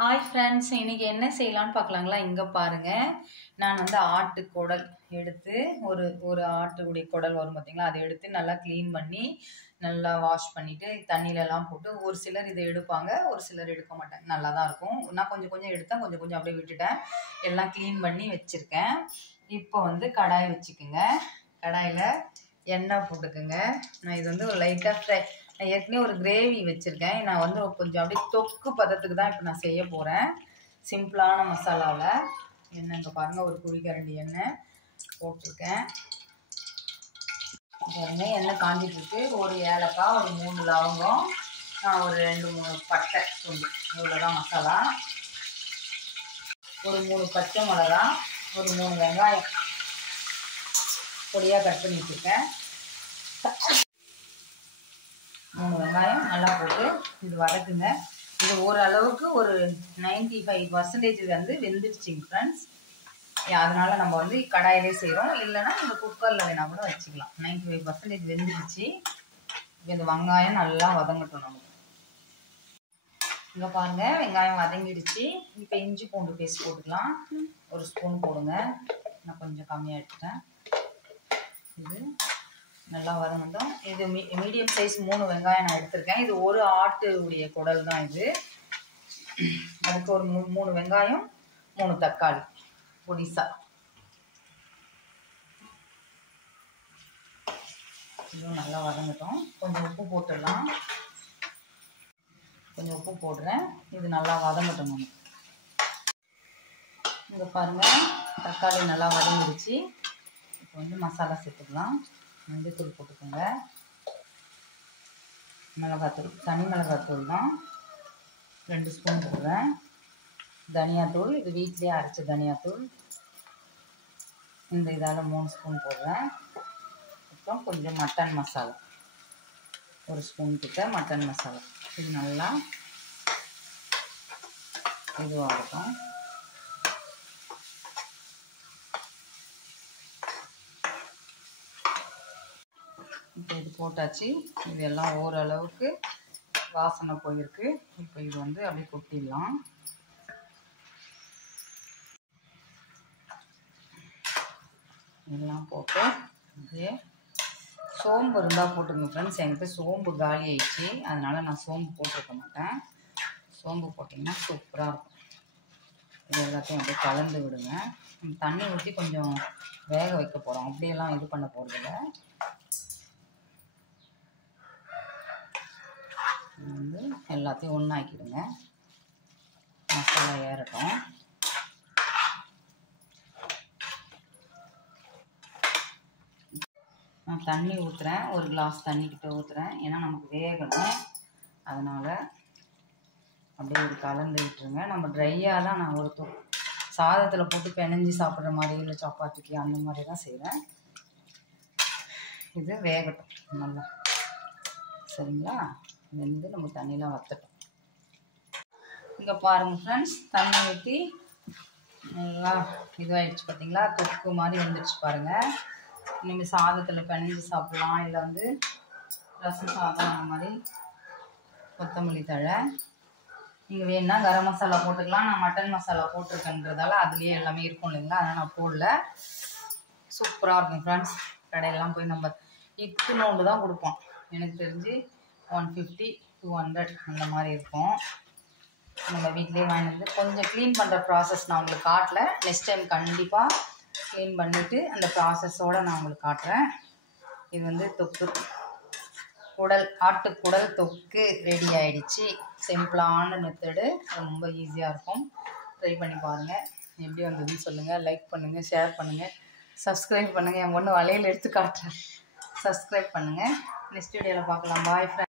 Hi friends, இன்னைக்கு என்ன செய்யலான்னு பார்க்கலாங்களா? இங்கே பாருங்க, நான் வந்து ஆட்டு குடல் எடுத்து ஒரு ஒரு ஆட்டுடைய குடல் வரும் பார்த்தீங்களா, அதை எடுத்து நல்லா க்ளீன் பண்ணி நல்லா வாஷ் பண்ணிட்டு தண்ணியிலலாம் போட்டு ஒரு சிலர் இதை எடுப்பாங்க, ஒரு சிலர் எடுக்க மாட்டாங்க. நல்லா தான் இருக்கும். நான் கொஞ்சம் கொஞ்சம் எடுத்தேன், கொஞ்சம் கொஞ்சம் அப்படியே விட்டுட்டேன். எல்லாம் க்ளீன் பண்ணி வச்சுருக்கேன். இப்போ வந்து கடாய் வச்சுக்குங்க. கடாயில் எண்ணெய் போட்டுக்குங்க. நான் இது வந்து ஒரு லைட்டாக ஃப்ரை, நான் ஏற்கனவே ஒரு கிரேவி வச்சுருக்கேன். நான் வந்து கொஞ்சம் அப்படியே தொக்கு பதத்துக்கு தான் இப்போ நான் செய்ய போகிறேன். சிம்பிளான மசாலாவில் எண்ணெய் இங்கே பாருங்கள், ஒரு குழிக்கரண்டி எண்ணெய் போட்டிருக்கேன். பாருங்க, எண்ணெய் காஞ்சிட்ருக்கு. ஒரு ஏலக்காய், ஒரு 3 லவங்கம், ஒரு 2-3 பட்டை துண்டு, இவ்வளோதான் மசாலா. ஒரு 3 பச்சை மிளகா, ஒரு 3 வெங்காயம் பொடியாக கட் பண்ணி வச்சுருக்கேன். 3 வெங்காயம் நல்லா போட்டு இது வதக்குங்க. இது ஓரளவுக்கு ஒரு 95% வந்து வெந்துடுச்சிங்க ஃப்ரெண்ட்ஸ். அதனால் நம்ம வந்து கடாயிலே செய்கிறோம், இல்லைன்னா இந்த குக்கரில் வேணால் கூட வச்சுக்கலாம். 95% வெந்துடுச்சு. இந்த வெங்காயம் நல்லா வதங்கட்டும் நமக்கு. இங்கே பாருங்கள், வெங்காயம் வதங்கிடுச்சு. இப்போ இஞ்சி பூண்டு பேஸ்ட் போட்டுக்கலாம். ஒரு ஸ்பூன் போடுங்க, நான் கொஞ்சம் கம்மியாக எடுத்துட்டேன். இது நல்லா வதங்கட்டும். இது மீடியம் சைஸ் 3 வெங்காயம் நான் எடுத்திருக்கேன். இது ஒரு ஆட்டு உடைய குடல் தான் இது. அதுக்கு ஒரு 3 வெங்காயம், 3 தக்காளி பொடிசா. இதுவும் நல்லா வதங்கட்டும். கொஞ்சம் உப்பு போட்டுடலாம். கொஞ்சம் உப்பு போடுறேன். இது நல்லா வதங்கட்டும் நமக்கு. இங்கே பாருங்கள், தக்காளி நல்லா வதங்கிடுச்சு. இப்போ வந்து மசாலா சேர்த்துக்கலாம். மஞ்சத்தூள் போட்டுக்கோங்க. மிளகாத்தூள், தனி மிளகாத்தூள் தான் 2 ஸ்பூன் போடுறேன். தனியாத்தூள், இது வீட்டிலே அரைச்ச தனியாத்தூள், இந்த இதால் 3 ஸ்பூன் போடுறேன். அப்புறம் கொஞ்சம் மட்டன் மசாலா, 1 ஸ்பூன் கிட்ட மட்டன் மசாலா. இது நல்லா இதுவாகட்டும். இப்போ இது போட்டாச்சு. இது எல்லாம் ஓரளவுக்கு வாசனை போயிருக்கு. இப்போ இது வந்து அப்படியே கொட்டிடலாம். எல்லாம் போட்டு அப்படியே சோம்பு இருந்தால் போட்டுங்க ஃப்ரெண்ட்ஸ். என்கிட்ட சோம்பு காலி ஆயிடுச்சு, அதனால் நான் சோம்பு போட்டிருக்க மாட்டேன். சோம்பு போட்டிங்கன்னா சூப்பராக இருக்கும். இது எல்லாத்தையும் அப்படியே கலந்து விடுங்க. தண்ணி ஊற்றி கொஞ்சம் வேக வைக்க போகிறோம், அப்படியெல்லாம் இது பண்ண போகிறதில்ல. வந்து எல்லாத்தையும் ஒன்றாக்கிடுங்க. மசாலா ஏறட்டும். நான் தண்ணி ஊற்றுறேன், ஒரு கிளாஸ் தண்ணிக்கிட்ட ஊற்றுறேன். ஏன்னா நமக்கு வேகணும், அதனால் அப்படியே ஒரு கலந்து விட்டுருங்க. நம்ம ட்ரையாக தான் நான் ஒரு சாதத்தில் போட்டு பிணைஞ்சி சாப்பிட்ற மாதிரி, இல்லை சப்பாத்திக்கு அந்த மாதிரி தான் செய்கிறேன். இது வேகட்டும் நல்லா, சரிங்களா? வெந்து நம்ம தண்ணியெலாம் வற்றட்டும். இங்கே பாருங்கள் ஃப்ரெண்ட்ஸ், தண்ணி ஊற்றி நல்லா இதுவாகிடுச்சு பார்த்தீங்களா, தொக்கு மாதிரி வந்துடுச்சு பாருங்கள். இனிமேல் சாதத்தில் பிணைஞ்சி சாப்பிட்லாம், இல்லை வந்து ரசம் சாதம் அந்த மாதிரி. கொத்தமல்லி தழை, நீங்கள் வேணுன்னா கரம் மசாலா போட்டுக்கலாம். நான் மட்டன் மசாலா போட்டிருக்கேன்றதால அதுலேயே எல்லாமே இருக்கும் இல்லைங்களா, அதனால் நான் போடல. சூப்பராக இருக்கும் ஃப்ரெண்ட்ஸ். கடையெல்லாம் போய் நம்ம இத்துணோண்டு தான் கொடுப்போம். எனக்கு தெரிஞ்சு 150-200 அந்த மாதிரி இருக்கும். நம்ம வீட்டிலே வாங்கி வந்து கொஞ்சம் க்ளீன் பண்ணுற ப்ராசஸ் நான் உங்களுக்கு காட்டல. நெக்ஸ்ட் டைம் கண்டிப்பாக க்ளீன் பண்ணிவிட்டு அந்த ப்ராசஸோடு நான் உங்களுக்கு காட்டுறேன். இது வந்து தொக்கு குடல், ஆட்டு குடல் தொக்கு ரெடி ஆகிடுச்சு. சிம்பிளான மெத்தடு, ரொம்ப ஈஸியாக இருக்கும். ட்ரை பண்ணி பாருங்கள். எப்படி வந்ததுன்னு சொல்லுங்கள். லைக் பண்ணுங்கள், ஷேர் பண்ணுங்கள், சப்ஸ்கிரைப் பண்ணுங்கள். என் பொண்ணு வளையல் எடுத்து காட்டுறேன். சப்ஸ்கிரைப் பண்ணுங்கள். நெக்ஸ்ட் வீடியோவில் பார்க்கலாம். Bye friends.